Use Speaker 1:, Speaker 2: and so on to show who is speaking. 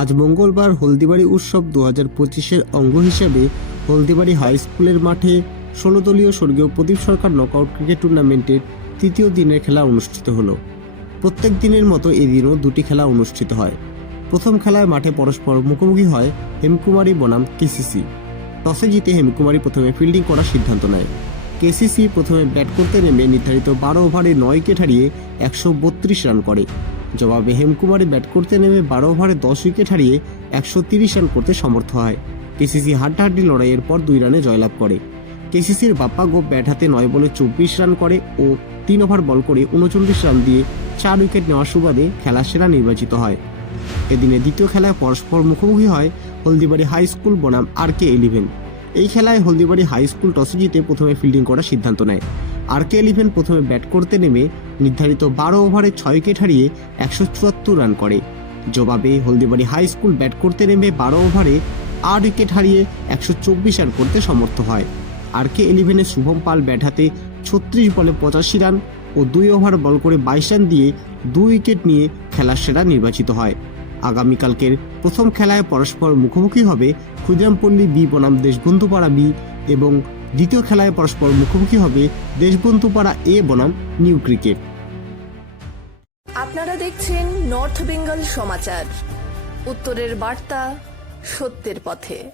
Speaker 1: আজ মঙ্গলবার হলদিবাড়ি উৎসব দু হাজার পঁচিশের অঙ্গ হিসেবে হলদিবাড়ি হাই স্কুলের মাঠে ষোলো দলীয় স্বর্গীয় প্রদীপ সরকার নকআউট ক্রিকেট টুর্নামেন্টের তৃতীয় দিনের খেলা অনুষ্ঠিত হলো। প্রত্যেক দিনের মতো এদিনও দুটি খেলা অনুষ্ঠিত হয়। প্রথম খেলায় মাঠে পরস্পর মুখোমুখি হয় হেমকুমারী, বনাম কেসিসি টসে জিতে হেমকুমারী প্রথমে ফিল্ডিং করার সিদ্ধান্ত নেয়। কেসিসি প্রথমে ব্যাট করতে নেমে নির্ধারিত বারো ওভারে নয় উইকেট হারিয়ে একশো বত্রিশ রান করে। জবাবে হেমকুমারী ব্যাট করতে নেমে বারো ওভারে দশ উইকেট হারিয়ে একশো তিরিশ রান করতে সমর্থ হয়। কেসিসি হাড্ডাহাড্ডি লড়াইয়ের পর দুই রানে জয়লাভ করে। কেসিসির বাপ্পা গোপ ব্যাট হাতে নয় বলে চব্বিশ রান করে ও তিন ওভার বল করে উনচল্লিশ রান দিয়ে চার উইকেট নেওয়ার সুবাদে খেলা সেরা নির্বাচিত হয়। এদিনে দ্বিতীয় খেলায় পরস্পর মুখোমুখি হয় হলদিবাড়ি হাই স্কুল বনাম আর কে ইলেভেন। এই খেলায় হলদিবাড়ি হাই স্কুল টসে জিতে প্রথমে ফিল্ডিং করার সিদ্ধান্ত নেয়। আর কে ইলেভেন প্রথমে ব্যাট করতে নেমে নির্ধারিত বারো ওভারে ছয় উইকেট হারিয়ে একশো চুয়াত্তর রান করে। জবাবে হলদিবাড়ি হাই স্কুল ব্যাট করতে নেমে বারো ওভারে আট উইকেট হারিয়ে একশো চব্বিশ রান করতে সমর্থ হয়। আর কে ইলেভেনে শুভম পাল ব্যাট হাতে ছত্রিশ বলে পঁচাশি রান ও দুই ওভার বল করে বাইশ রান দিয়ে দুই উইকেট নিয়ে খেলার সেরা নির্বাচিত হয়। আগামীকালকের প্রথম খেলায় পরস্পর মুখোমুখি হবে ক্ষুদিরামপল্লী বি বনাম দেশবন্ধুপাড়া বি এবং দ্বিতীয় খেলায় পরস্পর মুখোমুখি হবে দেশবন্ধুপাড়া এ বনাম নিউ ক্রিকেট।
Speaker 2: আপনারা দেখছেন নর্থ বেঙ্গল সমাচার। উত্তরের বার্তা সত্যের পথে।